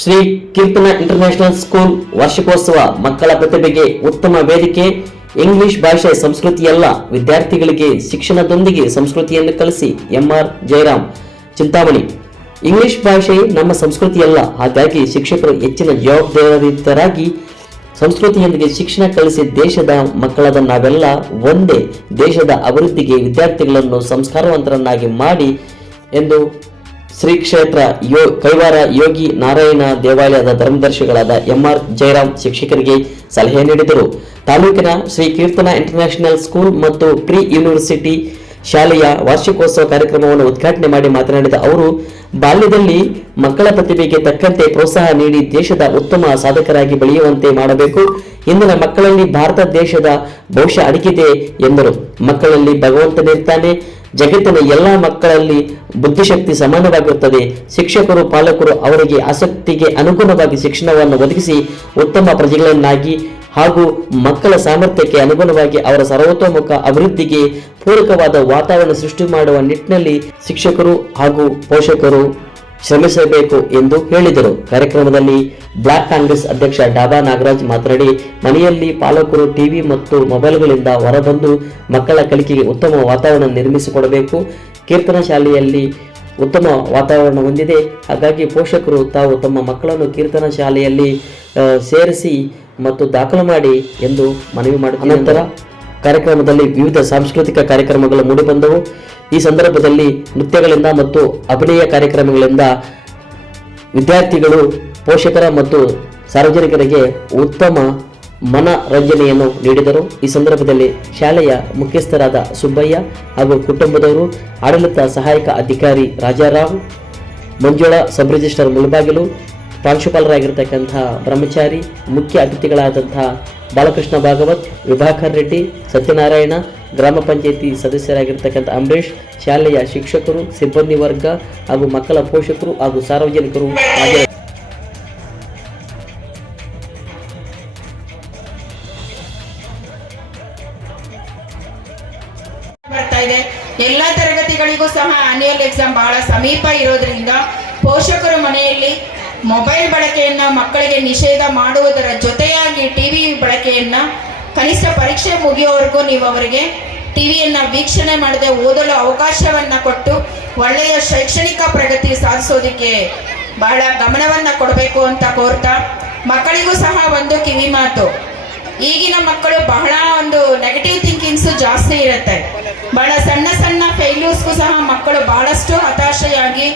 ಶ್ರೀ ಕೀರ್ತನ international school ವಾರ್ಷಿಕೋತ್ಸವ ಮಕ್ಕಳ ಪ್ರತಿಭೆಗೆ ಉತ್ತಮ ವೇದಿಕೆ. ಇಂಗ್ಲಿಷ್ ಭಾಷೆ ಸಂಸ್ಕೃತಿಯಲ್ಲ, ವಿದ್ಯಾರ್ಥಿಗಳಿಗೆ ಶಿಕ್ಷಣದೊಂದಿಗೆ ಸಂಸ್ಕೃತಿಯನ್ನು ಕಲಿಸಿ. ಎಂಆರ್ ಜಯರಾಮ್, ಚಿಂತಾಮಣಿ. ಇಂಗ್ಲಿಷ್ ಭಾಷೆ ನಮ್ಮ ಸಂಸ್ಕೃತಿಯಲ್ಲ, ಹಾಗಾಗಿ ಶಿಕ್ಷಕರು ಹೆಚ್ಚಿನ ಜವಾಬ್ದಾರಿತರಾಗಿ ಸಂಸ್ಕೃತಿಯೊಂದಿಗೆ ಶಿಕ್ಷಣ ಕಲಿಸಿ ದೇಶದ ಮಕ್ಕಳಾದ ನಾವೆಲ್ಲ ಒಂದೇ ದೇಶದ ಅಭಿವೃದ್ಧಿಗೆ ವಿದ್ಯಾರ್ಥಿಗಳನ್ನು ಸಂಸ್ಕಾರವಂತರನ್ನಾಗಿ ಮಾಡಿ ಎಂದು ಶ್ರೀ ಕ್ಷೇತ್ರ ಕೈವಾರ ಯೋಗಿ ನಾರಾಯಣ ದೇವಾಲಯದ ಧರ್ಮದರ್ಶಿಗಳಾದ ಎಂಆರ್ ಜಯರಾಮ್ ಶಿಕ್ಷಕರಿಗೆ ಸಲಹೆ ನೀಡಿದರು. ತಾಲೂಕಿನ ಶ್ರೀ ಕೀರ್ತನ ಇಂಟರ್ನ್ಯಾಷನಲ್ ಸ್ಕೂಲ್ ಮತ್ತು ಪ್ರಿ ಯೂನಿವರ್ಸಿಟಿ ಶಾಲೆಯ ವಾರ್ಷಿಕೋತ್ಸವ ಕಾರ್ಯಕ್ರಮವನ್ನು ಉದ್ಘಾಟನೆ ಮಾಡಿ ಮಾತನಾಡಿದ ಅವರು, ಬಾಲ್ಯದಲ್ಲಿ ಮಕ್ಕಳ ಪ್ರತಿಭೆಗೆ ತಕ್ಕಂತೆ ಪ್ರೋತ್ಸಾಹ ನೀಡಿ ದೇಶದ ಉತ್ತಮ ಸಾಧಕರಾಗಿ ಬೆಳೆಯುವಂತೆ ಮಾಡಬೇಕು. ಇಂದಿನ ಮಕ್ಕಳಲ್ಲಿ ಭಾರತ ದೇಶದ ಭವಿಷ್ಯ ಅಡಗಿದೆ ಎಂದರು. ಮಕ್ಕಳಲ್ಲಿ ಭಗವಂತನಿರ್ತಾನೆ. ಜಗತ್ತಿನ ಎಲ್ಲಾ ಮಕ್ಕಳಲ್ಲಿ ಬುದ್ಧಿಶಕ್ತಿ ಸಮಾನವಾಗಿರುತ್ತದೆ. ಶಿಕ್ಷಕರು ಪಾಲಕರು ಅವರಿಗೆ ಆಸಕ್ತಿಗೆ ಅನುಗುಣವಾಗಿ ಶಿಕ್ಷಣವನ್ನು ಒದಗಿಸಿ ಉತ್ತಮ ಪ್ರಜೆಗಳನ್ನಾಗಿ ಹಾಗೂ ಮಕ್ಕಳ ಸಾಮರ್ಥ್ಯಕ್ಕೆ ಅನುಗುಣವಾಗಿ ಅವರ ಸರ್ವತೋಮುಖ ಅಭಿವೃದ್ಧಿಗೆ ಪೂರಕವಾದ ವಾತಾವರಣ ಸೃಷ್ಟಿ ಮಾಡುವ ನಿಟ್ಟಿನಲ್ಲಿ ಶಿಕ್ಷಕರು ಹಾಗೂ ಪೋಷಕರು ಶ್ರಮಿಸಬೇಕು ಎಂದು ಹೇಳಿದರು. ಕಾರ್ಯಕ್ರಮದಲ್ಲಿ ಬ್ಲಾಕ್ ಕಾಂಗ್ರೆಸ್ ಅಧ್ಯಕ್ಷ ಡಾಬಾ ನಾಗರಾಜ್ ಮಾತನಾಡಿ, ಮನೆಯಲ್ಲಿ ಪಾಲಕರು ಟಿವಿ ಮತ್ತು ಮೊಬೈಲ್ಗಳಿಂದ ಹೊರಬಂದು ಮಕ್ಕಳ ಕಲಿಕೆಗೆ ಉತ್ತಮ ವಾತಾವರಣ ನಿರ್ಮಿಸಿಕೊಡಬೇಕು. ಕೀರ್ತನ ಶಾಲೆಯಲ್ಲಿ ಉತ್ತಮ ವಾತಾವರಣ ಹೊಂದಿದೆ, ಹಾಗಾಗಿ ಪೋಷಕರು ತಾವು ತಮ್ಮ ಮಕ್ಕಳನ್ನು ಕೀರ್ತನ ಶಾಲೆಯಲ್ಲಿ ಸೇರಿಸಿ ಮತ್ತು ದಾಖಲು ಮಾಡಿ ಎಂದು ಮನವಿ ಮಾಡಿದ ನಂತರ ಕಾರ್ಯಕ್ರಮದಲ್ಲಿ ವಿವಿಧ ಸಾಂಸ್ಕೃತಿಕ ಕಾರ್ಯಕ್ರಮಗಳು ಮೂಡಿಬಂದವು. ಈ ಸಂದರ್ಭದಲ್ಲಿ ನೃತ್ಯಗಳಿಂದ ಮತ್ತು ಅಭಿನಯ ಕಾರ್ಯಕ್ರಮಗಳಿಂದ ವಿದ್ಯಾರ್ಥಿಗಳು ಪೋಷಕರ ಮತ್ತು ಸಾರ್ವಜನಿಕರಿಗೆ ಉತ್ತಮ ಮನರಂಜನೆಯನ್ನು ನೀಡಿದರು. ಈ ಸಂದರ್ಭದಲ್ಲಿ ಶಾಲೆಯ ಮುಖ್ಯಸ್ಥರಾದ ಸುಬ್ಬಯ್ಯ ಹಾಗೂ ಕುಟುಂಬದವರು, ಆಡಳಿತ ಸಹಾಯಕ ಅಧಿಕಾರಿ ರಾಜಾರಾವ್, ಮಂಜುಳಾ, ಸಬ್ ರಿಜಿಸ್ಟರ್ ಮುಳಬಾಗಿಲು, ಪ್ರಾಂಶುಪಾಲರಾಗಿರ್ತಕ್ಕಂತಹ ಬ್ರಹ್ಮಚಾರಿ, ಮುಖ್ಯ ಅತಿಥಿಗಳಾದಂತಹ ಬಾಲಕೃಷ್ಣ ಭಾಗವತ್, ವಿಭಾಕರ್ ರೆಡ್ಡಿ, ಸತ್ಯನಾರಾಯಣ, ಗ್ರಾಮ ಪಂಚಾಯಿತಿ ಸದಸ್ಯರಾಗಿರ್ತಕ್ಕಂಥ ಅಂಬರೀಶ್, ಶಾಲೆಯ ಶಿಕ್ಷಕರು, ಸಿಬ್ಬಂದಿ ವರ್ಗ ಹಾಗೂ ಮಕ್ಕಳ ಪೋಷಕರು ಹಾಗೂ ಸಾರ್ವಜನಿಕರು ಎಲ್ಲ ತರಗತಿಗಳಿಗೂ ಸಹ ಆನ್ಯುವಲ್ ಎಕ್ಸಾಮ್ ಬಹಳ ಸಮೀಪ ಇರೋದ್ರಿಂದ ಪೋಷಕರು ಮನೆಯಲ್ಲಿ ಮೊಬೈಲ್ ಬಳಕೆಯನ್ನ ಮಕ್ಕಳಿಗೆ ನಿಷೇಧ ಮಾಡುವುದರ ಜೊತೆಯಾಗಿ ಟಿವಿ ಬಳಕೆಯನ್ನ ಕನಿಷ್ಠ ಪರೀಕ್ಷೆ ಮುಗಿಯೋವರೆಗೂ ನೀವು ಅವರಿಗೆ ಟಿವಿಯನ್ನ ವೀಕ್ಷಣೆ ಮಾಡದೆ ಓದಲು ಅವಕಾಶವನ್ನ ಕೊಟ್ಟು ಒಳ್ಳೆಯ ಶೈಕ್ಷಣಿಕ ಪ್ರಗತಿ ಸಾಧಿಸೋದಕ್ಕೆ ಬಹಳ ಗಮನವನ್ನ ಕೊಡಬೇಕು ಅಂತ ಕೋರ್ತಾ, ಮಕ್ಕಳಿಗೂ ಸಹ ಒಂದು ಕಿವಿ ಮಾತು, ಈಗಿನ ಮಕ್ಕಳು ಬಹಳ ಒಂದು ನೆಗೆಟಿವ್ ಥಿಂಕಿಂಗ್ಸು ಜಾಸ್ತಿ ಇರುತ್ತೆ. ಬಹಳ ಸಣ್ಣ ಸಣ್ಣ ಫೇಲ್ಯೂರ್ಸ್ಗೂ ಸಹ ಮಕ್ಕಳು ಬಹಳಷ್ಟು ಹತಾಶೆಯಾಗಿ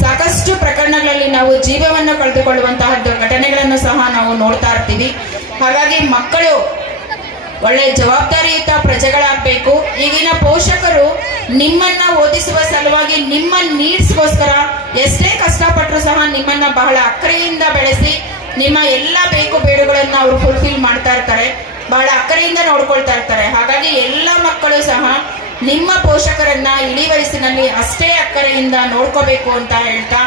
ಸಾಕಷ್ಟು ಪ್ರಕರಣಗಳಲ್ಲಿ ನಾವು ಜೀವವನ್ನು ಕಳೆದುಕೊಳ್ಳುವಂತಹ ಘಟನೆಗಳನ್ನು ಸಹ ನಾವು ನೋಡ್ತಾ ಇರ್ತೀವಿ. ಹಾಗಾಗಿ ಮಕ್ಕಳು ಒಳ್ಳೆ ಜವಾಬ್ದಾರಿಯುತ ಪ್ರಜೆಗಳಾಗಬೇಕು. ಈಗಿನ ಪೋಷಕರು ನಿಮ್ಮನ್ನ ಓದಿಸುವ ಸಲುವಾಗಿ ನಿಮ್ಮ ನೀಡ್ಸ್ಗೋಸ್ಕರ ಎಷ್ಟೇ ಕಷ್ಟಪಟ್ಟರು ಸಹ ನಿಮ್ಮನ್ನ ಬಹಳ ಅಕ್ಕರೆಯಿಂದ ಬೆಳೆಸಿ ನಿಮ್ಮ ಎಲ್ಲ ಬೇಕು ಬೇಡುಗಳನ್ನು ಅವರು ಫುಲ್ಫಿಲ್ ಮಾಡ್ತಾ ಇರ್ತಾರೆ, ಬಹಳ ಅಕ್ಕರೆಯಿಂದ ನೋಡ್ಕೊಳ್ತಾ ಇರ್ತಾರೆ. ಹಾಗಾಗಿ ಎಲ್ಲ ಮಕ್ಕಳು ಸಹ ನಿಮ್ಮ ಪೋಷಕರನ್ನ ಇಳಿ ವಯಸ್ಸಿನಲ್ಲಿ ಅಷ್ಟೇ ಅಕ್ಕರೆಯಿಂದ ನೋಡ್ಕೋಬೇಕು ಅಂತ ಹೇಳ್ತಾ,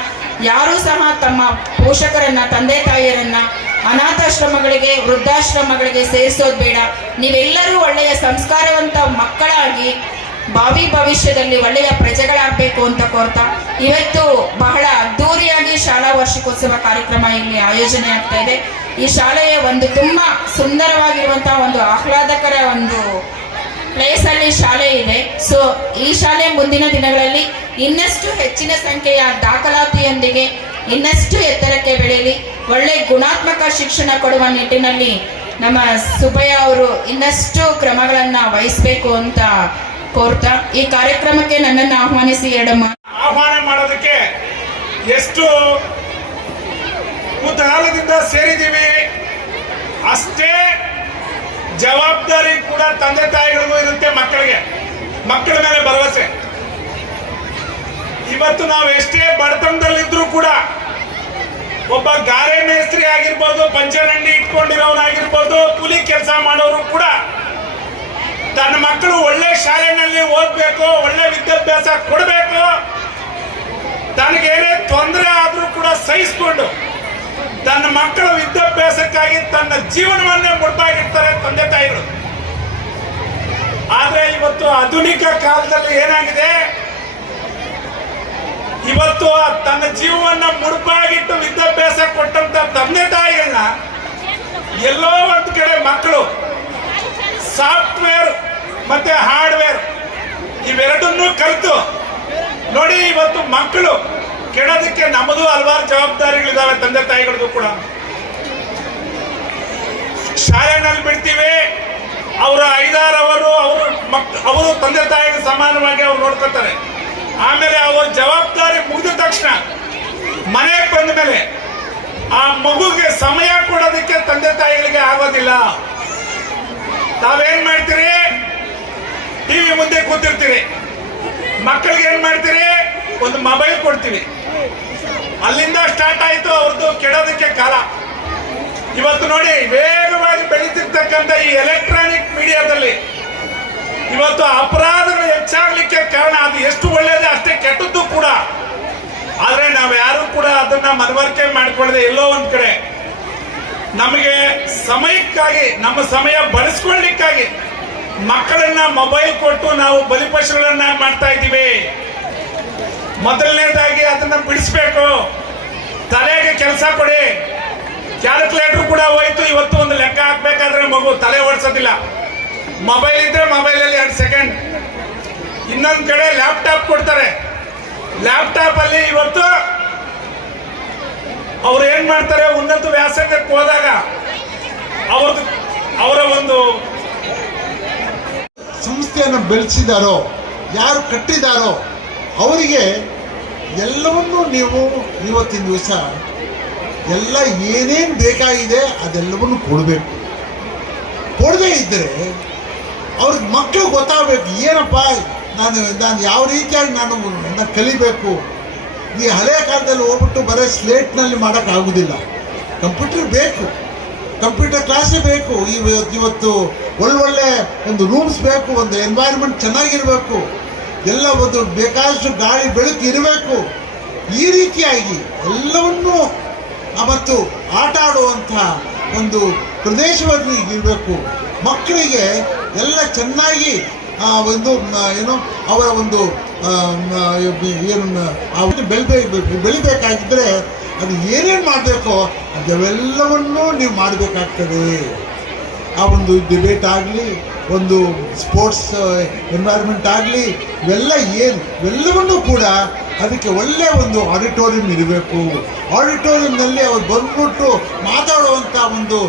ಯಾರೂ ಸಹ ತಮ್ಮ ಪೋಷಕರನ್ನ, ತಂದೆ ತಾಯಿಯರನ್ನ ಅನಾಥಾಶ್ರಮಗಳಿಗೆ, ವೃದ್ಧಾಶ್ರಮಗಳಿಗೆ ಸೇರಿಸೋದು ಬೇಡ. ನೀವೆಲ್ಲರೂ ಒಳ್ಳೆಯ ಸಂಸ್ಕಾರವಂತ ಮಕ್ಕಳಾಗಿ ಭಾವಿ ಭವಿಷ್ಯದಲ್ಲಿ ಒಳ್ಳೆಯ ಪ್ರಜೆಗಳಾಗಬೇಕು ಅಂತ ಕೋರ್ತಾ, ಇವತ್ತು ಬಹಳ ಅದ್ದೂರಿಯಾಗಿ ಶಾಲಾ ವಾರ್ಷಿಕೋತ್ಸವ ಕಾರ್ಯಕ್ರಮ ಇಲ್ಲಿ ಆಯೋಜನೆ ಆಗ್ತಾ ಇದೆ. ಈ ಶಾಲೆಯ ಒಂದು ತುಂಬಾ ಸುಂದರವಾಗಿರುವಂತಹ ಒಂದು ಆಹ್ಲಾದಕರ ಒಂದು ಪ್ಲೇಸ್ ಅಲ್ಲಿ ಶಾಲೆ ಇದೆ. ಸೊ ಈ ಶಾಲೆ ಮುಂದಿನ ದಿನಗಳಲ್ಲಿ ಇನ್ನಷ್ಟು ಹೆಚ್ಚಿನ ಸಂಖ್ಯೆಯ ದಾಖಲಾತಿಯೊಂದಿಗೆ ಇನ್ನಷ್ಟು ಎತ್ತರಕ್ಕೆ ಬೆಳೆಯಲಿ. ಒಳ್ಳೆ ಗುಣಾತ್ಮಕ ಶಿಕ್ಷಣ ಕೊಡುವ ನಿಟ್ಟಿನಲ್ಲಿ ನಮ್ಮ ಸುಬ್ಬಯ್ಯ ಅವರು ಇನ್ನಷ್ಟು ಕ್ರಮಗಳನ್ನ ವಹಿಸಬೇಕು ಅಂತ ಕೋರ್ತಾ, ಈ ಕಾರ್ಯಕ್ರಮಕ್ಕೆ ನನ್ನನ್ನು ಆಹ್ವಾನಿಸಿ ಆಹ್ವಾನ ಮಾಡೋದಕ್ಕೆ ಎಷ್ಟು ಕುತೂಹಲದಿಂದ ಸೇರಿದ್ದೀವಿ, ಅಷ್ಟೇ ಜವಾಬ್ದಾರಿ ಕೂಡ ತಂದೆ ತಾಯಿಗಳಿಗೂ ಇರುತ್ತೆ. ಮಕ್ಕಳ ಮೇಲೆ ಭರವಸೆ. ಇವತ್ತು ನಾವು ಎಷ್ಟೇ ಬಡತನದಲ್ಲಿದ್ರೂ ಕೂಡ, ಒಬ್ಬ ಗಾರೆ ಮೇಸ್ತ್ರಿ ಆಗಿರ್ಬೋದು, ಪಂಚರಂಡಿ ಇಟ್ಕೊಂಡಿರೋನಾಗಿರ್ಬೋದು, ಕೂಲಿ ಕೆಲಸ ಮಾಡೋರು ಕೂಡ ತನ್ನ ಮಕ್ಕಳು ಒಳ್ಳೆ ಶಾಲೆಯಲ್ಲಿ ಓದಬೇಕು, ಒಳ್ಳೆ ವಿದ್ಯಾಭ್ಯಾಸ ಕೊಡಬೇಕು, ತನಗೇನೇ ತೊಂದರೆ ಆದ್ರೂ ಕೂಡ ಸಹಿಸಿಕೊಂಡು ತನ್ನ ಮಕ್ಕಳ ವಿದ್ಯಾಭ್ಯಾಸಕ್ಕಾಗಿ ತನ್ನ ಜೀವನವನ್ನೇ ಮುಡ್ಪಾಗಿರ್ತಾರೆ ತಂದೆ ತಾಯಿಗಳು. ಆದ್ರೆ ಇವತ್ತು ಆಧುನಿಕ ಕಾಲದಲ್ಲಿ ಏನಾಗಿದೆ, ಇವತ್ತು ತನ್ನ ಜೀವವನ್ನ ಮುಡುಪಾಗಿಟ್ಟು ವಿದ್ಯಾಭ್ಯಾಸ ಕೊಟ್ಟಂತ ತಂದೆ ತಾಯಿಗಳನ್ನ ಎಲ್ಲೋ ಒಂದು ಕಡೆ ಮಕ್ಕಳು ಸಾಫ್ಟ್ವೇರ್ ಮತ್ತೆ ಹಾರ್ಡ್ವೇರ್ ಇವೆರಡನ್ನೂ ಕಲಿತು ನೋಡಿ ಇವತ್ತು ಮಕ್ಕಳು ಕೆಡೋದಕ್ಕೆ ನಮ್ಮದು ಹಲವಾರು ಜವಾಬ್ದಾರಿಗಳಿದಾವೆ ತಂದೆ ತಾಯಿಗಳದ್ದು ಕೂಡ. ಶಾಲೆನಲ್ಲಿ ಬಿಡ್ತೀವಿ, ಅವರ 5-6 ಅವರು ತಂದೆ ತಾಯಿಗೆ ಸಮಾನವಾಗಿ ಅವ್ರು ನೋಡ್ಕೊತಾರೆ. ಆಮೇಲೆ ಅವ್ರ ಜವಾಬ್ದಾರಿ ಮುಗಿದ ತಕ್ಷಣ ಮನೆಗೆ ಬಂದ ಮೇಲೆ ಆ ಮಗುಗೆ ಸಮಯ ಕೊಡೋದಕ್ಕೆ ತಂದೆ ತಾಯಿಗಳಿಗೆ ಆಗೋದಿಲ್ಲ. ತಾವೇನ್ ಮಾಡ್ತೀರಿ? ಟಿವಿ ಮುಂದೆ ಕೂತಿರ್ತೀರಿ, ಮಕ್ಕಳಿಗೆ ಏನ್ ಮಾಡ್ತೀರಿ? ಒಂದು ಮೊಬೈಲ್ ಕೊಡ್ತೀವಿ. ಅಲ್ಲಿಂದ ಸ್ಟಾರ್ಟ್ ಆಯ್ತು ಅವ್ರದ್ದು ಕೆಡೋದಕ್ಕೆ ಕಾಲ. ಇವತ್ತು ನೋಡಿ ವೇಗವಾಗಿ ಬೆಳೀತಿರ್ತಕ್ಕಂಥ ಈ ಎಲೆಕ್ಟ್ರಾನಿಕ್ ಮೀಡಿಯಾದಲ್ಲಿ ಇವತ್ತು ಅಪರಾಧಗಳು ಹೆಚ್ಚಾಗ್ಲಿಕ್ಕೆ ಕಾರಣ. ಅದು ಎಷ್ಟು ಒಳ್ಳೇದೇ ಅಷ್ಟೇ ಕೆಟ್ಟದ್ದು ಕೂಡ. ಆದ್ರೆ ನಾವು ಯಾರು ಕೂಡ ಅದನ್ನ ಮನವರಿಕೆ ಮಾಡಿಕೊಳ್ಳದೆ ಎಲ್ಲೋ ಒಂದ್ ಕಡೆ ನಮಗೆ ಸಮಯಕ್ಕಾಗಿ ನಮ್ಮ ಸಮಯ ಬಳಸ್ಕೊಳ್ಳಿಕ್ಕಾಗಿ ಮಕ್ಕಳನ್ನ ಮೊಬೈಲ್ ಕೊಟ್ಟು ನಾವು ಬಲಿಪಶುಗಳನ್ನ ಮಾಡ್ತಾ ಇದ್ದೀವಿ. ಮೊದಲನೇದಾಗಿ ಅದನ್ನ ಬಿಡಿಸ್ಬೇಕು. ತಲೆಗೆ ಕೆಲಸ ಕೊಡಿ. ಕ್ಯಾಲ್ಕುಲೇಟರ್ ಕೂಡ ಹೋಯ್ತು. ಇವತ್ತು ಒಂದು ಲೆಕ್ಕ ಹಾಕ್ಬೇಕಾದ್ರೆ ಮಗು ತಲೆ ಓಡಿಸೋದಿಲ್ಲ. ಮೊಬೈಲ್ ಇದ್ರೆ ಮೊಬೈಲಲ್ಲಿ 2 ಸೆಕೆಂಡ್. ಇನ್ನೊಂದು ಕಡೆ ಲ್ಯಾಪ್ಟಾಪ್ ಕೊಡ್ತಾರೆ. ಲ್ಯಾಪ್ಟಾಪ್ ಅಲ್ಲಿ ಇವತ್ತು ಅವ್ರು ಏನ್ ಮಾಡ್ತಾರೆ, ಉನ್ನತ ವ್ಯಾಸಂಗಕ್ಕೆ ಹೋದಾಗ ಅವರ ಒಂದು ಸಂಸ್ಥೆಯನ್ನು ಬೆಳೆಸಿದಾರೋ, ಯಾರು ಕಟ್ಟಿದಾರೋ ಅವರಿಗೆ ಎಲ್ಲವನ್ನೂ ನೀವು ಇವತ್ತಿನ ದಿವಸ ಎಲ್ಲ ಏನೇನು ಬೇಕಾಗಿದೆ ಅದೆಲ್ಲವನ್ನು ಕೊಡಬೇಕು. ಕೊಡದೇ ಇದ್ದರೆ ಅವ್ರಿಗೆ ಮಕ್ಕಳು ಗೊತ್ತಾಗಬೇಕು, ಏನಪ್ಪ ನಾನು ಯಾವ ರೀತಿಯಾಗಿ ನಾನು ಕಲಿಬೇಕು. ಈ ಹಳೆ ಕಾಲದಲ್ಲಿ ಹೋಗ್ಬಿಟ್ಟು ಬರೀ ಸ್ಲೇಟ್ನಲ್ಲಿ ಮಾಡೋಕ್ಕಾಗೋದಿಲ್ಲ. ಕಂಪ್ಯೂಟರ್ ಬೇಕು, ಕಂಪ್ಯೂಟರ್ ಕ್ಲಾಸೇ ಬೇಕು. ಇವತ್ತು ಒಳ್ಳೊಳ್ಳೆ ಒಂದು ರೂಮ್ಸ್ ಬೇಕು, ಒಂದು ಎನ್ವೈರ್ಮೆಂಟ್ ಚೆನ್ನಾಗಿರಬೇಕು, ಎಲ್ಲ ಒಂದು ಬೇಕಾದಷ್ಟು ಗಾಳಿ ಬೆಳಕು ಇರಬೇಕು. ಈ ರೀತಿಯಾಗಿ ಎಲ್ಲವನ್ನೂ ಮತ್ತು ಆಟ ಆಡುವಂಥ ಒಂದು ಪ್ರದೇಶವನ್ನು ಇರಬೇಕು. ಮಕ್ಕಳಿಗೆ ಎಲ್ಲ ಚೆನ್ನಾಗಿ ಒಂದು ಏನು ಅವರ ಒಂದು ಏನು ಬೆಳಿಬೇಕಾಗಿದ್ದರೆ ಅದು ಏನೇನು ಮಾಡಬೇಕೋ ಅದೆಲ್ಲವನ್ನೂ ನೀವು ಮಾಡಬೇಕಾಗ್ತದೆ. ಆ ಒಂದು ಡಿಬೇಟ್ ಆಗಲಿ, ಒಂದು ಸ್ಪೋರ್ಟ್ಸ್ ಎನ್ವೈರ್ಮೆಂಟ್ ಆಗಲಿ, ಇವೆಲ್ಲವನ್ನೂ ಕೂಡ ಅದಕ್ಕೆ ಒಳ್ಳೆಯ ಒಂದು ಆಡಿಟೋರಿಯಂ ಇರಬೇಕು. ಆಡಿಟೋರಿಯಂನಲ್ಲಿ ಅವ್ರು ಬಂದ್ಬಿಟ್ಟು ಮಾತಾಡುವಂಥ ಒಂದು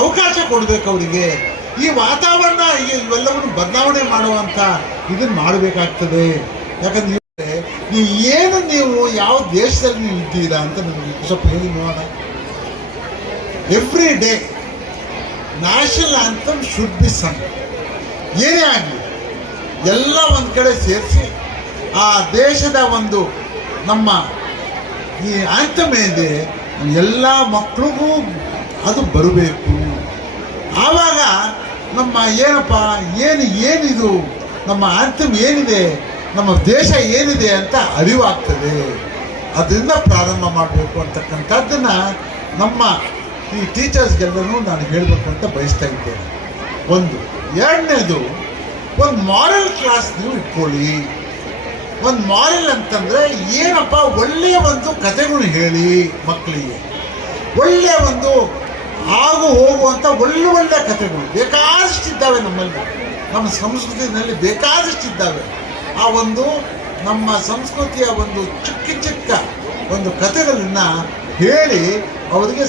ಅವಕಾಶ ಕೊಡಬೇಕು ಅವರಿಗೆ. ಈ ವಾತಾವರಣ ಇವೆಲ್ಲವನ್ನು ಬದಲಾವಣೆ ಮಾಡುವಂಥ ಇದನ್ನು ಮಾಡಬೇಕಾಗ್ತದೆ. ಯಾಕಂದ್ರೆ ನೀವು ಯಾವ ದೇಶದಲ್ಲಿ ನೀವು ಇದ್ದೀರಾ ಅಂತ ನನಗೆ ಸ್ವಲ್ಪ ಹೇಳಿ ನೋಡೋಣ. Every day national anthem should be sung. ಏನೇ ಆಗಲಿ ಎಲ್ಲ ಒಂದು ಕಡೆ ಸೇರಿಸಿ ಆ ದೇಶದ ಒಂದು ನಮ್ಮ ಈ ಆಂಥಮ್ ಏನಿದೆ ಎಲ್ಲ ಮಕ್ಕಳಿಗೂ ಅದು ಬರಬೇಕು. ಆವಾಗ ನಮ್ಮ ಏನಿದು ನಮ್ಮ ಆಂಥಮ್ ಏನಿದೆ, ನಮ್ಮ ದೇಶ ಏನಿದೆ ಅಂತ ಅರಿವಾಗ್ತದೆ. ಅದರಿಂದ ಪ್ರಾರಂಭ ಮಾಡಬೇಕು ಅಂತಕ್ಕಂಥದ್ದನ್ನು ನಮ್ಮ ಈ ಟೀಚರ್ಸ್ಗೆಲ್ಲರೂ ನಾನು ಹೇಳಬೇಕು ಅಂತ ಬಯಸ್ತಾ ಇದ್ದೇನೆ. ಎರಡನೇದು ಒಂದು ಮಾರಲ್ ಕ್ಲಾಸ್ ನೀವು ಇಟ್ಕೊಳ್ಳಿ. ಒಂದು ಮಾರಲ್ ಅಂತಂದರೆ ಏನಪ್ಪ, ಒಳ್ಳೆಯ ಒಂದು ಕಥೆಗಳು ಹೇಳಿ ಮಕ್ಕಳಿಗೆ. ಒಳ್ಳೆಯ ಒಂದು ಹೋಗುವಂಥ ಒಳ್ಳೆ ಕಥೆಗಳು ಬೇಕಾದಷ್ಟಿದ್ದಾವೆ ನಮ್ಮಲ್ಲಿ. ನಮ್ಮ ಸಂಸ್ಕೃತಿಯಲ್ಲಿ ಬೇಕಾದಷ್ಟಿದ್ದಾವೆ. ಆ ಒಂದು ನಮ್ಮ ಸಂಸ್ಕೃತಿಯ ಒಂದು ಚಿಕ್ಕ ಒಂದು ಕಥೆಗಳನ್ನು ಹೇಳಿ ಅವರಿಗೆ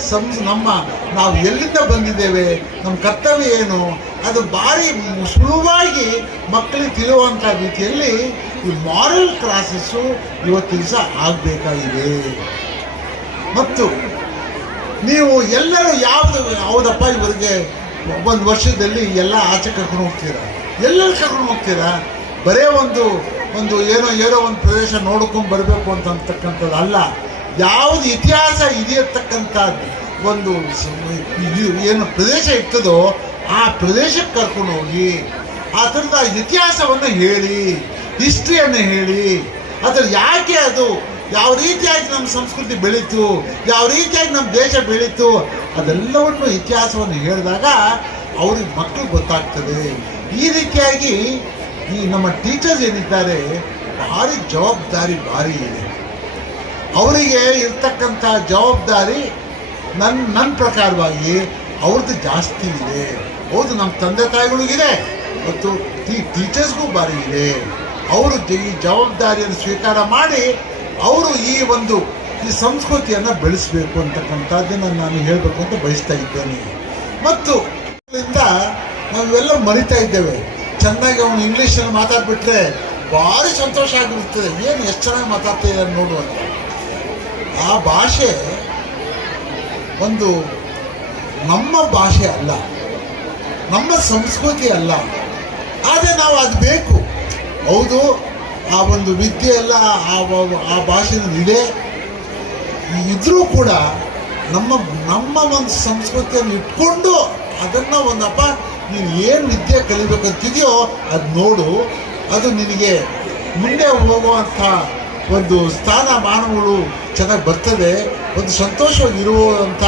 ನಾವು ಎಲ್ಲಿಂದ ಬಂದಿದ್ದೇವೆ, ನಮ್ಮ ಕರ್ತವ್ಯ ಏನು, ಅದು ಭಾರಿ ಸುಲಭವಾಗಿ ಮಕ್ಕಳಿಗೆ ತಿಳಿಯುವಂಥ ರೀತಿಯಲ್ಲಿ ಈ ಮಾರಲ್ ಕ್ಲಾಸಸ್ಸು ಇವತ್ತಿನ ದಿವಸ ಆಗಬೇಕಾಗಿದೆ. ಮತ್ತು ನೀವು ಎಲ್ಲರೂ ಹೌದಪ್ಪ ಇವರಿಗೆ ಒಂದು ವರ್ಷದಲ್ಲಿ ಎಲ್ಲ ಆಚೆ ಕರ್ಕೊಂಡು ಹೋಗ್ತೀರಾ, ಎಲ್ಲೆಲ್ಲಿ ಕರ್ಕೊಂಡು ಹೋಗ್ತೀರಾ? ಬರೇ ಒಂದು ಏನೋ ಒಂದು ಪ್ರದೇಶ ನೋಡ್ಕೊಂಡು ಬರಬೇಕು ಅಂತಕ್ಕಂಥದ್ದು ಅಲ್ಲ. ಯಾವುದು ಇತಿಹಾಸ ಇದೆಯತಕ್ಕಂಥದ್ದು ಒಂದು ಏನು ಪ್ರದೇಶ ಇರ್ತದೋ ಆ ಪ್ರದೇಶಕ್ಕೆ ಕರ್ಕೊಂಡು ಹೋಗಿ ಆ ಥರದ ಇತಿಹಾಸವನ್ನು ಹೇಳಿ, ಹಿಸ್ಟ್ರಿಯನ್ನು ಹೇಳಿ, ಅದರ ಯಾಕೆ ಅದು ಯಾವ ರೀತಿಯಾಗಿ ನಮ್ಮ ಸಂಸ್ಕೃತಿ ಬೆಳೀತು, ಯಾವ ರೀತಿಯಾಗಿ ನಮ್ಮ ದೇಶ ಬೆಳೀತು, ಅದೆಲ್ಲವನ್ನು ಇತಿಹಾಸವನ್ನು ಹೇಳಿದಾಗ ಅವ್ರಿಗೆ ಮಕ್ಕಳಿಗೆ ಗೊತ್ತಾಗ್ತದೆ. ಈ ರೀತಿಯಾಗಿ ಈ ನಮ್ಮ ಟೀಚರ್ಸ್ ಏನಿದ್ದಾರೆ ಭಾರಿ ಜವಾಬ್ದಾರಿ ಭಾರಿ ಇದೆ. ಅವರಿಗೆ ಇರ್ತಕ್ಕಂಥ ಜವಾಬ್ದಾರಿ ನನ್ನ ಪ್ರಕಾರವಾಗಿ ಅವ್ರದ್ದು ಜಾಸ್ತಿ ಇದೆ. ಹೌದು, ನಮ್ಮ ತಂದೆ ತಾಯಿಗಳಿಗಿದೆ ಮತ್ತು ಟೀಚರ್ಸ್ಗೂ ಭಾರಿ ಇದೆ. ಅವರು ಈ ಜವಾಬ್ದಾರಿಯನ್ನು ಸ್ವೀಕಾರ ಮಾಡಿ ಅವರು ಈ ಸಂಸ್ಕೃತಿಯನ್ನು ಬೆಳೆಸಬೇಕು ಅಂತಕ್ಕಂಥದ್ದನ್ನು ನಾನು ಹೇಳಬೇಕು ಅಂತ ಬಯಸ್ತಾ ಇದ್ದೇನೆ. ಮತ್ತು ಇದರಿಂದ ನಾವೆಲ್ಲ ಮರಿತಾ ಇದ್ದೇವೆ. ಚೆನ್ನಾಗಿ ಅವನು ಇಂಗ್ಲೀಷಲ್ಲಿ ಮಾತಾಡ್ಬಿಟ್ರೆ ಭಾರಿ ಸಂತೋಷ ಆಗಿರುತ್ತದೆ. ಏನು ಎಷ್ಟು ಚೆನ್ನಾಗಿ ಮಾತಾಡ್ತಾ ಇದ್ದಾರೆ ನೋಡು ಅಂತ. ಆ ಭಾಷೆ ನಮ್ಮ ಭಾಷೆ ಅಲ್ಲ, ನಮ್ಮ ಸಂಸ್ಕೃತಿ ಅಲ್ಲ. ಆದರೆ ನಾವು ಅದು ಬೇಕು. ಹೌದು, ಆ ವಿದ್ಯೆ ಎಲ್ಲ ಆ ಭಾಷೆಯಲ್ಲಿ ಇದೆ. ಇದ್ರೂ ಕೂಡ ನಮ್ಮ ಒಂದು ಸಂಸ್ಕೃತಿಯನ್ನು ಇಟ್ಕೊಂಡು ಅದನ್ನು ಒಂದಪ್ಪ ನೀನು ಏನು ವಿದ್ಯೆ ಕಲಿಬೇಕಂತಿದೆಯೋ ಅದು ನೋಡು, ಅದು ನಿನಗೆ ಮುಂದೆ ಹೋಗುವಂಥ ಸ್ಥಾನಮಾನಗಳು ಚೆನ್ನಾಗಿ ಬರ್ತದೆ, ಸಂತೋಷವಾಗಿರುವಂಥ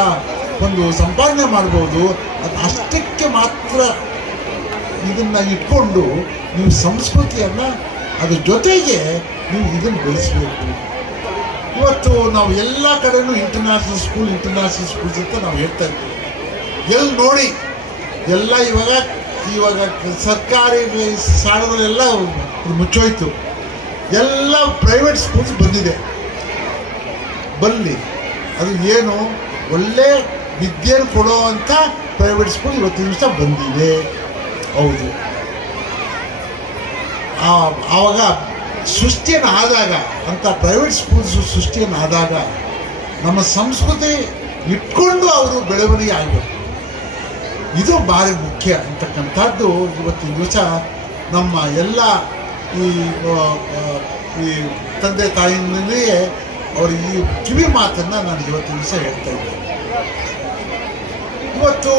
ಸಂಪಾದನೆ ಮಾಡ್ಬೋದು. ಅದು ಅಷ್ಟಕ್ಕೆ ಮಾತ್ರ ಇದನ್ನು ಇಟ್ಕೊಂಡು ನೀವು ಸಂಸ್ಕೃತಿಯನ್ನು ಅದ್ರ ಜೊತೆಗೆ ನೀವು ಇದನ್ನು ಬೆಳೆಸಬೇಕು. ಇವತ್ತು ನಾವು ಎಲ್ಲ ಕಡೆನೂ ಇಂಟರ್ನ್ಯಾಷನಲ್ ಸ್ಕೂಲ್ಸ್ ಅಂತ ನಾವು ಹೇಳ್ತಾ ಇದ್ದೀವಿ. ಎಲ್ಲಿ ನೋಡಿ ಎಲ್ಲ ಇವಾಗ ಸರ್ಕಾರಿ ಶಾಲೆಗಳೆಲ್ಲ ಮುಚ್ಚೋಯ್ತು. ಎಲ್ಲ ಪ್ರೈವೇಟ್ ಸ್ಕೂಲ್ಸ್ ಬಂದಿದೆ. ಬರಲಿ, ಅದು ಏನು ಒಳ್ಳೆ ವಿದ್ಯೆಯನ್ನು ಕೊಡುವಂಥ ಪ್ರೈವೇಟ್ ಸ್ಕೂಲ್ ಇವತ್ತಿನ ದಿವಸ ಬಂದಿದೆ. ಹೌದು, ಆವಾಗ ಸೃಷ್ಟಿಯನ್ನು ಆದಾಗ ಅಂಥ ಪ್ರೈವೇಟ್ ಸ್ಕೂಲ್ಸ್ ಸೃಷ್ಟಿಯನ್ನು ಆದಾಗ ನಮ್ಮ ಸಂಸ್ಕೃತಿ ಇಟ್ಕೊಂಡು ಅವರು ಬೆಳವಣಿಗೆ ಆಗಬೇಕು. ಇದು ಭಾರಿ ಮುಖ್ಯ ಅಂತಕ್ಕಂಥದ್ದು ಇವತ್ತಿನ ದಿವಸ ನಮ್ಮ ಎಲ್ಲ ಈ ತಂದೆ ತಾಯಿಯಲ್ಲಿಯೇ ಅವರ ಈ ಕಿವಿ ಮಾತನ್ನು ನಾನು ಇವತ್ತಿನ ದಿವಸ ಹೇಳ್ತಾ ಇದ್ದೇನೆ. ಇವತ್ತು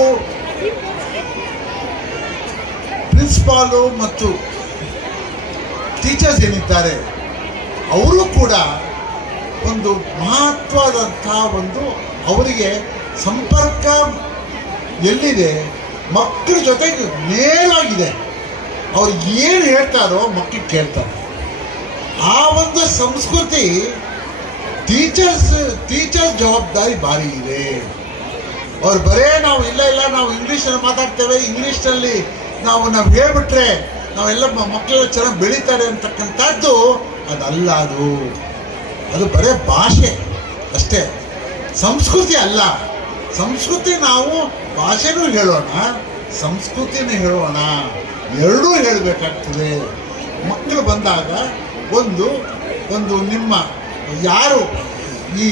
ಪ್ರಿನ್ಸಿಪಾಲು ಮತ್ತು ಟೀಚರ್ಸ್ ಏನಿದ್ದಾರೆ ಅವರು ಕೂಡ ಮಹತ್ವದಂಥ ಅವರಿಗೆ ಸಂಪರ್ಕ ಎಲ್ಲಿದೆ, ಮಕ್ಕಳ ಜೊತೆಗೆ ನೇರವಾಗಿದೆ. ಅವ್ರು ಏನು ಹೇಳ್ತಾರೋ ಮಕ್ಕಳು ಕೇಳ್ತಾರೆ. ಆ ಸಂಸ್ಕೃತಿ ಟೀಚರ್ಸ್ ಜವಾಬ್ದಾರಿ ಭಾರಿ ಇದೆ. ಅವ್ರು ಬರೇ ನಾವು ಇಲ್ಲ ನಾವು ಇಂಗ್ಲೀಷಲ್ಲಿ ಮಾತಾಡ್ತೇವೆ, ಇಂಗ್ಲೀಷ್ನಲ್ಲಿ ನಾವು ಹೇಳ್ಬಿಟ್ರೆ ನಾವೆಲ್ಲ ಮಕ್ಕಳೆಲ್ಲ ಚೆನ್ನಾಗಿ ಬೆಳೀತಾರೆ ಅಂತಕ್ಕಂಥದ್ದು ಅದಲ್ಲ. ಅದು ಬರೇ ಭಾಷೆ ಅಷ್ಟೇ, ಸಂಸ್ಕೃತಿ ಅಲ್ಲ. ಸಂಸ್ಕೃತಿ ನಾವು ಭಾಷೆನೂ ಹೇಳೋಣ, ಸಂಸ್ಕೃತಿನೂ ಹೇಳೋಣ, ಎರಡೂ ಹೇಳಬೇಕಾಗ್ತದೆ. ಮಕ್ಕಳು ಬಂದಾಗ ನಿಮ್ಮ ಯಾರು ಈ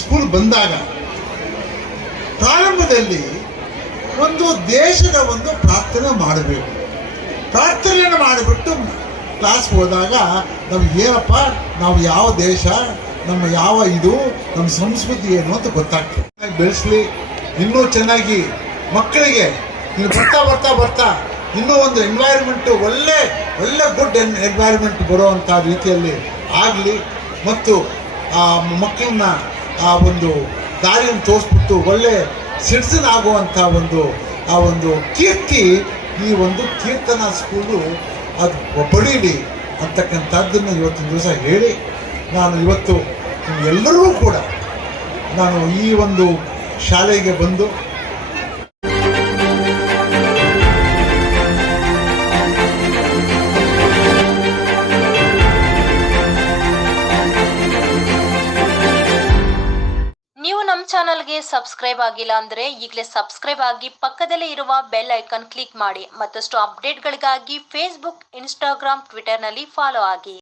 ಸ್ಕೂಲ್ ಬಂದಾಗ ಪ್ರಾರಂಭದಲ್ಲಿ ದೇಶದ ಪ್ರಾರ್ಥನೆ ಮಾಡಬೇಕು. ಪ್ರಾರ್ಥನೆಯನ್ನು ಮಾಡಿಬಿಟ್ಟು ಕ್ಲಾಸ್ಗೆ ಹೋದಾಗ ನಮ್ಗೆ ಏನಪ್ಪ, ನಾವು ಯಾವ ದೇಶ, ನಮ್ಮ ನಮ್ಮ ಸಂಸ್ಕೃತಿ ಏನು ಅಂತ ಗೊತ್ತಾಗ್ತದೆ. ಬೆಳೆಸಲಿ, ಇನ್ನೂ ಚೆನ್ನಾಗಿ ಮಕ್ಕಳಿಗೆ ಬರ್ತಾ ಇನ್ನೂ ಎನ್ವೈರ್ಮೆಂಟು ಒಳ್ಳೆ ಗುಡ್ ಎನ್ವೈರ್ಮೆಂಟ್ ಬರುವಂಥ ರೀತಿಯಲ್ಲಿ ಆಗಲಿ. ಮತ್ತು ಆ ಮಕ್ಕಳನ್ನ ಆ ದಾರಿಯನ್ನು ತೋರಿಸ್ಬಿಟ್ಟು ಒಳ್ಳೆ ಸಿಟಿಸನ್ ಆಗುವಂಥ ಕೀರ್ತಿ ಈ ಕೀರ್ತನ ಸ್ಕೂಲು ಅದು ಪಡೀಲಿ ಅಂತಕ್ಕಂಥದ್ದನ್ನು ಇವತ್ತಿನ ದಿವಸ ಹೇಳಿ ನಾನು ಇವತ್ತು ಎಲ್ಲರೂ ಕೂಡ ನಾನು ಈ ಶಾಲೆಗೆ ಬಂದು ಚಾನಲ್ಗೆ ಸಬ್ಸ್ಕ್ರೈಬ್ ಆಗಿಲ್ಲ ಅಂದ್ರೆ ಈಗಲೇ ಸಬ್ಸ್ಕ್ರೈಬ್ ಆಗಿ ಪಕ್ಕದಲ್ಲೇ ಇರುವ ಬೆಲ್ ಐಕಾನ್ ಕ್ಲಿಕ್ ಮಾಡಿ. ಮತ್ತಷ್ಟು ಅಪ್ಡೇಟ್ಗಳಿಗಾಗಿ ಫೇಸ್ಬುಕ್, ಇನ್ಸ್ಟಾಗ್ರಾಮ್, ಟ್ವಿಟರ್ನಲ್ಲಿ ಫಾಲೋ ಆಗಿ.